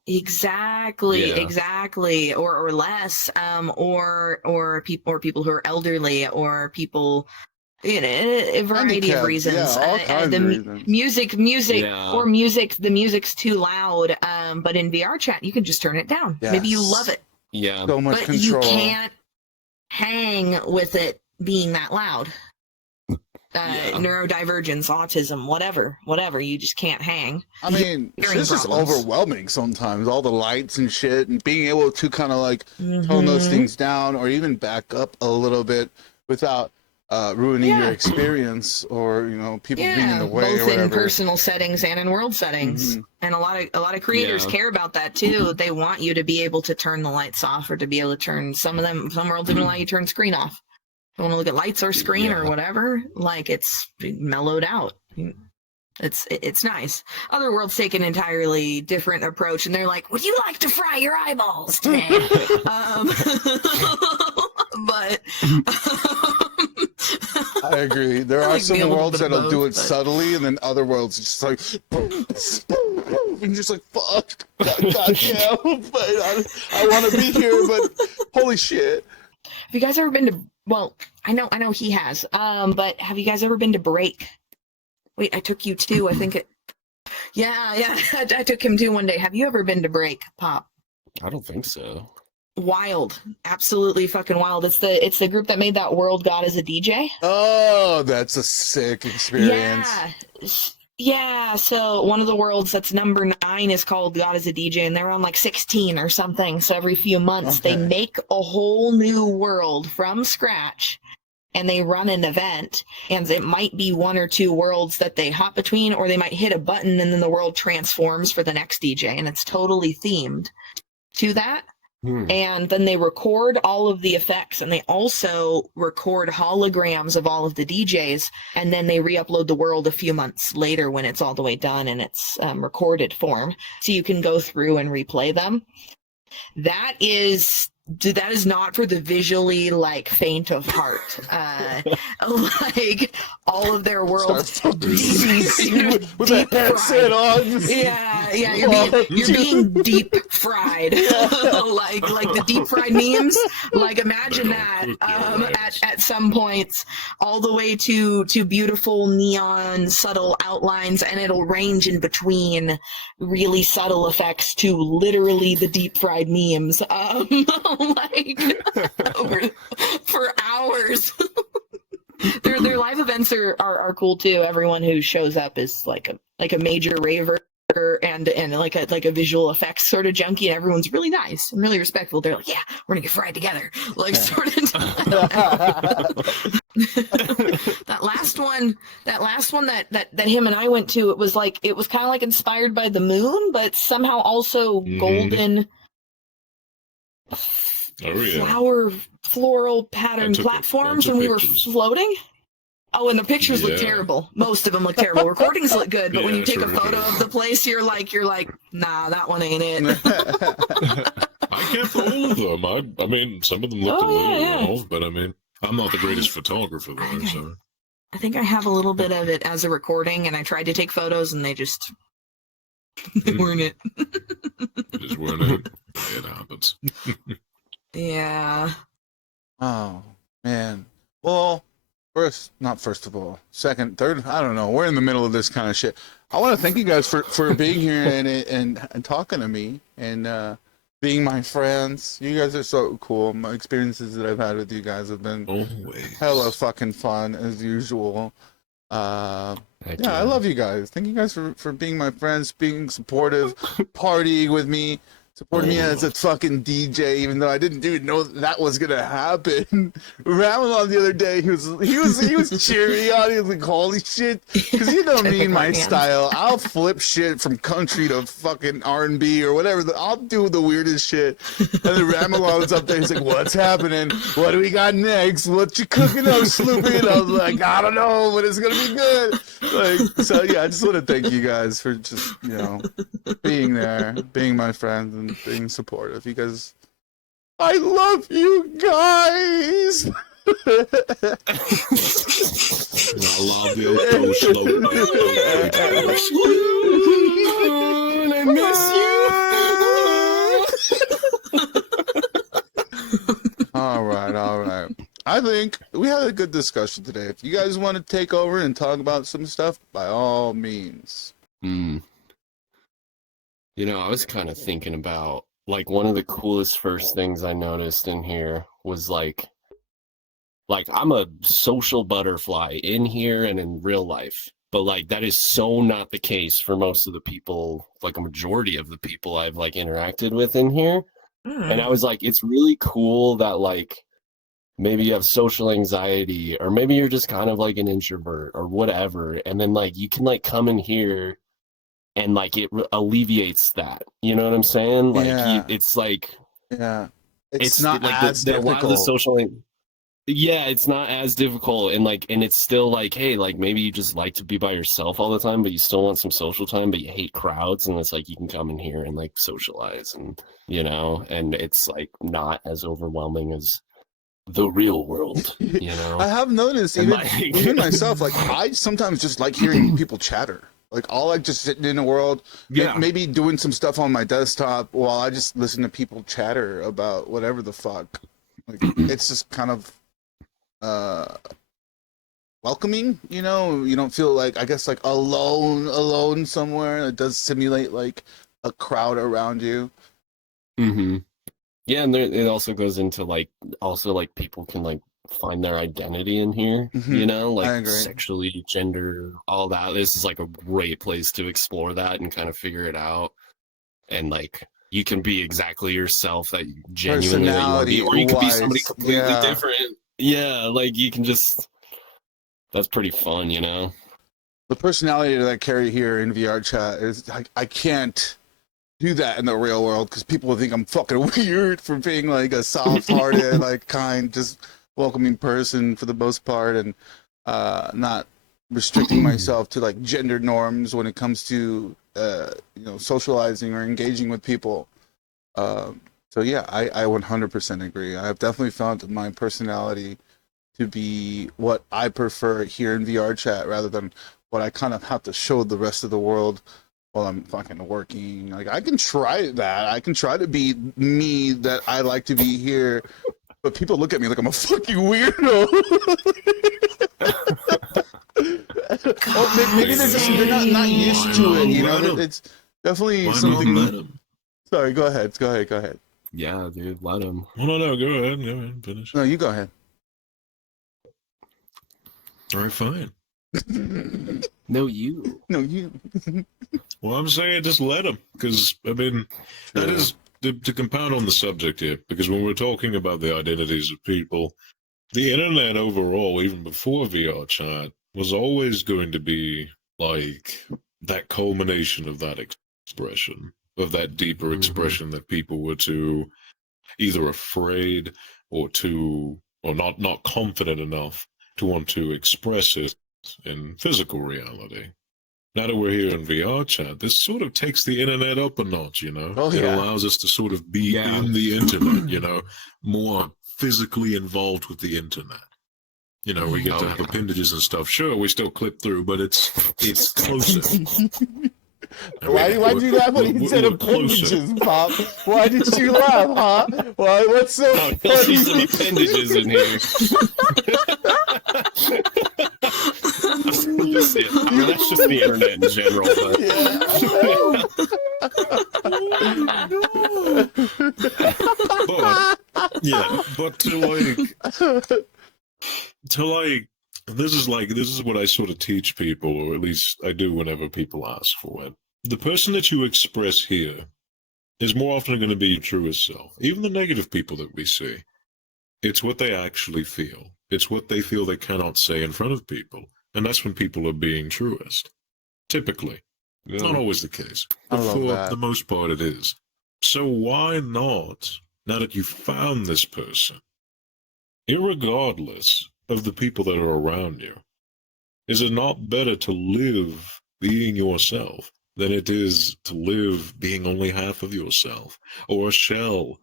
Exactly, Yeah. exactly, or less, or people who are elderly, or people, a variety of Handicapped, reasons. yeah, all kinds The of reasons. music, Yeah. the music's too loud. But in VR chat, you can just turn it down. Maybe you love Yes. it, Yeah. So much but control. you can't hang with it being that loud. Yeah. Neurodivergence, autism, whatever. You just can't hang. I mean, Hearing it's just problems. overwhelming sometimes. All the lights and shit, and being able to kind of like tone those Mhm. things down, or even back up a little bit without ruining your Yeah. experience, or people being in the way both or whatever. in personal settings and in world settings. Mhm. And a lot of creators Yeah. care about that too. They want you to be able to turn the lights off, or to be able to turn some worlds even allow you to turn screen off. If you want to look at lights or screen or Yeah. whatever, like it's mellowed out. It's nice. Other worlds take an entirely different approach, and they're like, "Would you like to fry your eyeballs today?" But I agree. There I are like some being a little worlds bit of that'll do both, it but- subtly, and then other worlds just like and just like fuck, goddamn. But I want to be here, but holy shit. have you guys ever been to? Well, I know he has. But have you guys ever been to Break? Wait, I took you too. I think it. Yeah. I took him too one day. Have you ever been to Break, Pop? I don't think so. Wild, absolutely fucking wild. It's the group that made that World God as a DJ. Oh, that's a sick experience. Yeah. So one of the worlds that's number 9 is called God as a DJ, and they're on like 16 or something. So every few months they Okay. make a whole new world from scratch, and they run an event. And it might be 1 or 2 worlds that they hop between, or they might hit a button and then the world transforms for the next DJ, and it's totally themed to that. And then they record all of the effects, and they also record holograms of all of the DJs, and then they re-upload the world a few months later when it's all the way done in its recorded form, so you can go through and replay them. That is not for the visually like faint of heart. Like all of their worlds Start with a headset on. Yeah, you're being deep fried. like the deep fried memes. Like imagine that at some points, all the way to beautiful neon subtle outlines, and it'll range in between really subtle effects to literally the deep fried memes. Like for hours. Their live events are cool too. Everyone who shows up is like a major raver and like a visual effects sort of junkie, and everyone's really nice and really respectful. They're like, yeah, we're gonna get fried together, like sort of. that last one that him and I went to, it was kind of like inspired by the moon, but somehow also golden floral pattern platforms, and we were floating. Oh, and the pictures look terrible. Most of them look terrible. Recordings look good, but when you take a photo of the place, you're like, nah, that one ain't it. I kept all of them. I mean, some of them looked a little off, but I mean, I'm not the greatest photographer there, so. I think I have a little bit of it as a recording, and I tried to take photos, and they just weren't it. They just weren't it. It happens. Yeah. Oh man. Well, first of all, second, third, I don't know. We're in the middle of this kind of shit. I want to thank you guys for being here and talking to me and being my friends. You guys are so cool. My experiences that I've had with you guys have been hella fucking fun as usual. I love you guys. Thank you guys for being my friends, being supportive, partying with me. Supporting me as a fucking DJ, even though I didn't even know that was gonna happen. Ramelon the other day, he was cheering on. He was like, "Holy shit!" Because you know me and my style. I'll flip shit from country to fucking R&B or whatever. I'll do the weirdest shit. And then Ramelon's up there. He's like, "What's happening? What do we got next? What you cooking up, Shloopity?" And I was like, "I don't know, but it's gonna be good." So yeah, I just want to thank you guys for just being there, being my friends, and being supportive. You guys, I love you guys. I love you too, Shloop. I miss you. I think we had a good discussion today. If you guys want to take over and talk about some stuff, by all means. You know, I was kind of thinking about, like, one of the coolest first things I noticed in here was like I'm a social butterfly in here and in real life, but like that is so not the case for most of the people, like a majority of the people I've like interacted with in here. And I was like, it's really cool that like maybe you have social anxiety, or maybe you're just kind of like an introvert or whatever, and then like you can like come in here and like it alleviates that, you know what I'm saying? Like it's like it's not like as a lot of the difficult. social it's not as difficult, and like, and it's still like, hey, like maybe you just like to be by yourself all the time, but you still want some social time, but you hate crowds, and it's like you can come in here and like socialize, and you know, and it's like not as overwhelming as the real world, you know. I have noticed even myself, like I sometimes just like hearing people chatter. Like I'll like just sitting in the world, maybe doing some stuff on my desktop while I just listen to people chatter about whatever the fuck. Like it's just kind of welcoming, you know. You don't feel like, I guess, like alone somewhere. It does simulate like a crowd around you. Yeah, and it also goes into like people can like find their identity in here, you know, like sexually, gender, all that. This is like a great place to explore that and kind of figure it out. And like you can be exactly yourself, that you genuinely that you want to be, or you could be somebody completely different. Yeah, like you can just, that's pretty fun, you know. The personality that I carry here in VRchat is I can't do that in the real world because people will think I'm fucking weird for being like a soft-hearted, like kind, just welcoming person for the most part, and not restricting myself to like gender norms when it comes to you know, socializing or engaging with people. So yeah, I 100% agree. I've definitely found my personality to be what I prefer here in VRchat rather than what I kind of have to show the rest of the world while I'm fucking working. Like I can try that. I can try to be me that I like to be here, but people look at me like I'm a fucking weirdo. Or maybe they're not used to it, you know. It's definitely something. Sorry, go ahead. Yeah, dude, let him. No, go ahead, finish. No, you go ahead. All right, fine. No, you. Well, I'm saying just let him, because I mean, that is to compound on the subject here, because when we're talking about the identities of people, the internet overall, even before VRchat, was always going to be like that culmination of that expression, of that deeper expression that people were too either afraid or not confident enough to want to express it in physical reality. Now that we're here in VRchat, this sort of takes the internet up a notch, you know? It allows us to sort of be in the internet, you know, more physically involved with the internet. You know, we get to have appendages and stuff. Sure, we still clip through, but it's closer. Why'd you laugh when he said appendages, Pop? Why did you laugh, huh? Why? What's so funny? Some appendages in here. I mean, that's just the internet in general. But this is what I sort of teach people, or at least I do whenever people ask for it. The person that you express here is more often going to be your truest self. Even the negative people that we see, it's what they actually feel. It's what they feel they cannot say in front of people. And that's when people are being truest. Typically. Not always the case. But for the most part it is. So why not, now that you've found this person, irregardless of the people that are around you, is it not better to live being yourself than it is to live being only half of yourself, or a shell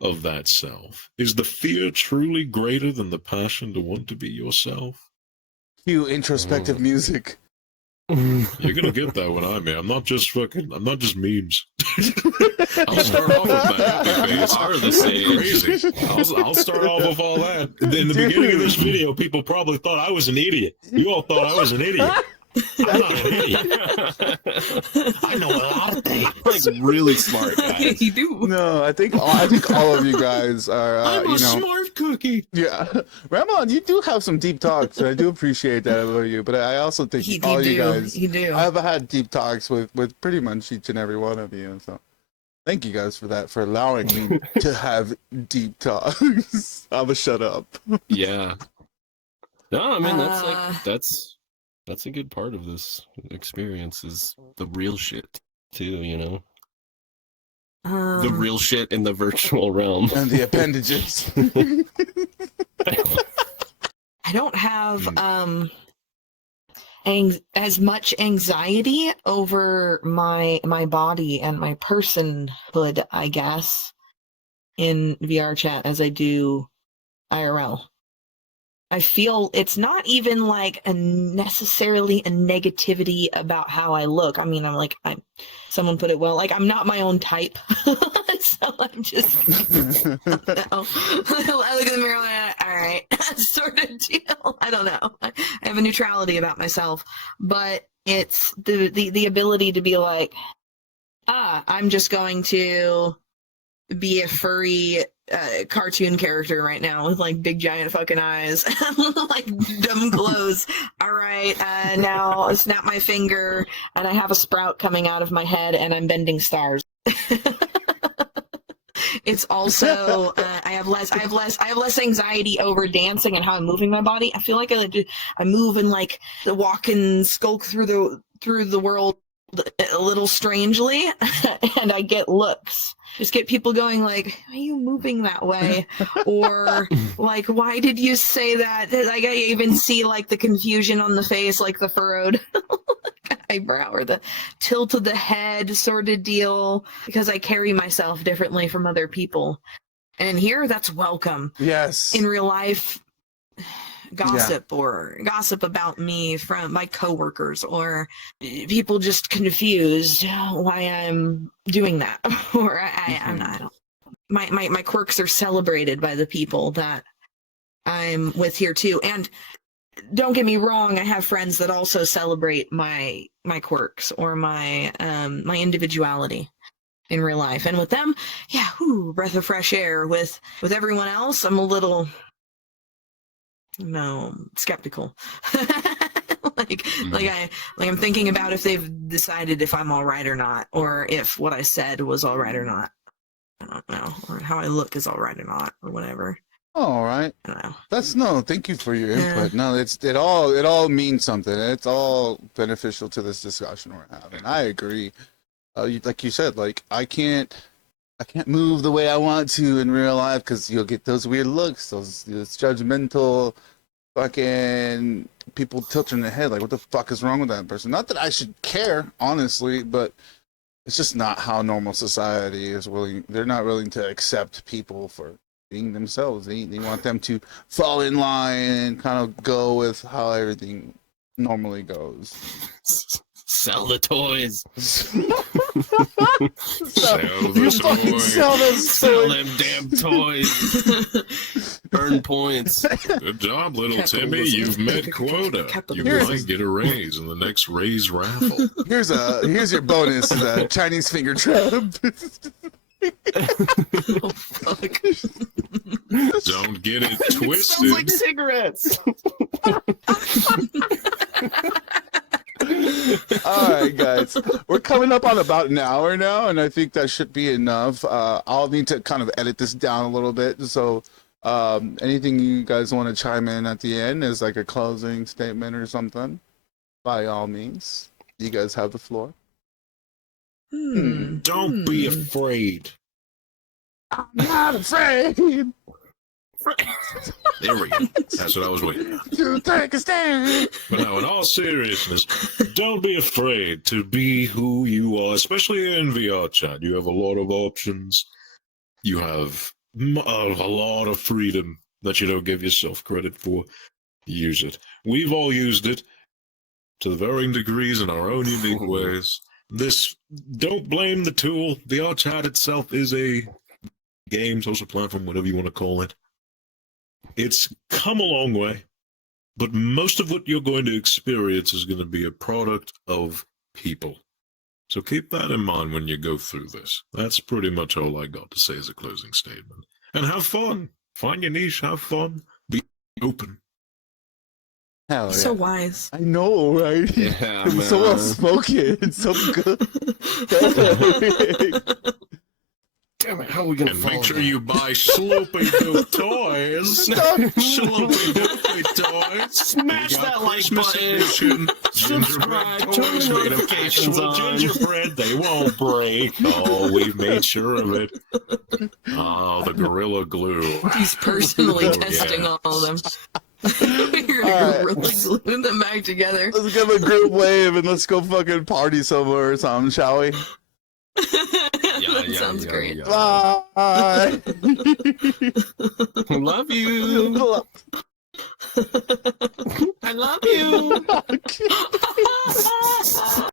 of that self? Is the fear truly greater than the passion to want to be yourself? Cue introspective music. You're gonna get that when I'm here. I'm not just memes. I'll start off with that. They are the same. Crazy. I'll start off with all that. In the beginning of this video, people probably thought I was an idiot. You all thought I was an idiot. I'm not an idiot. I know a lot of things. Like really smart guys. You do. No, I think all of you guys are. I'm a smart cookie. Yeah, Ramelon, you do have some deep talks, and I do appreciate that about you. But I also think all you guys, You do. I've had deep talks with pretty much each and every one of you. So thank you guys for that, for allowing me to have deep talks. I'm gonna shut up. Yeah. No, I mean that's a good part of this experience is the real shit too, you know. The real shit in the virtual realm. And the appendages. I don't have as much anxiety over my body and my personhood, I guess, in VRchat as I do IRL. I feel it's not even like necessarily a negativity about how I look. I mean, someone put it well, like I'm not my own type. So I'm just, I look in the mirror like, all right, sort of deal. I don't know. I have a neutrality about myself, but it's the ability to be like, I'm just going to be a furry cartoon character right now with like big giant fucking eyes like dumb clothes. All right, now snap my finger and I have a sprout coming out of my head and I'm bending stars. It's also I have less anxiety over dancing and how I'm moving my body. I feel like I move and like walk and skulk through the world a little strangely and I get looks. Just get people going like, why are you moving that way? Or like, why did you say that? Like I even see like the confusion on the face, like the furrowed eyebrow or the tilt of the head sort of deal, because I carry myself differently from other people. And here that's welcome. Yes. In real life, gossip or gossip about me from my coworkers or people just confused why I'm doing that or I don't. My quirks are celebrated by the people that I'm with here too. And don't get me wrong, I have friends that also celebrate my quirks or my my individuality in real life. And with them, yeah, breath of fresh air. With everyone else, I'm a little skeptical. I'm thinking about if they've decided if I'm all right or not, or if what I said was all right or not. I don't know, or how I look is all right or not, or whatever. All right. I don't know. Thank you for your input. No, it all means something. It's all beneficial to this discussion we're having. I agree. Like you said, like I can't move the way I want to in real life because you'll get those weird looks, those judgmental fucking people tilting their head like, what the fuck is wrong with that person? Not that I should care, honestly, but it's just not how normal society is willing. They're not willing to accept people for being themselves. They want them to fall in line and kind of go with how everything normally goes. Sell the toys. Sell them damn toys. Burn points. Good job, little Timmy. You've met quota. You might get a raise in the next raise raffle. Here's your bonus, Chinese finger trap. Oh, fuck. Don't get it twisted. Sounds like cigarettes. All right, guys, we're coming up on about an hour now, and I think that should be enough. I'll need to kind of edit this down a little bit. So anything you guys want to chime in at the end as like a closing statement or something, by all means, you guys have the floor. Don't be afraid. I'm not afraid. There we go. That's what I was waiting for. To take a stand. But now, in all seriousness, don't be afraid to be who you are, especially in VRchat. You have a lot of options. You have a lot of freedom that you don't give yourself credit for. Use it. We've all used it to the varying degrees in our own unique ways. Don't blame the tool. VRchat itself is a game, social platform, whatever you want to call it. It's come a long way, but most of what you're going to experience is going to be a product of people. So keep that in mind when you go through this. That's pretty much all I got to say as a closing statement. And have fun. Find your niche, have fun, be open. Hell yeah. So wise. I know, right? Yeah, It was so well spoken. It's so good. Damn it, how are we gonna And follow make sure that? you buy Shloopity Doop toys. Shloopity Doopy toys. Smash We got that like Christmas button. edition. Subscribe, Gingerbread turn toys the made of notifications actual on. gingerbread. They won't break. Oh, we've made sure of it. Oh, the Gorilla Glue. He's personally Oh, testing yeah. all of them. You're All gonna right. really glue them back together. Let's give a group wave and let's go fucking party somewhere or something, shall we? That sounds great. Bye. Love you. I love you. Okay.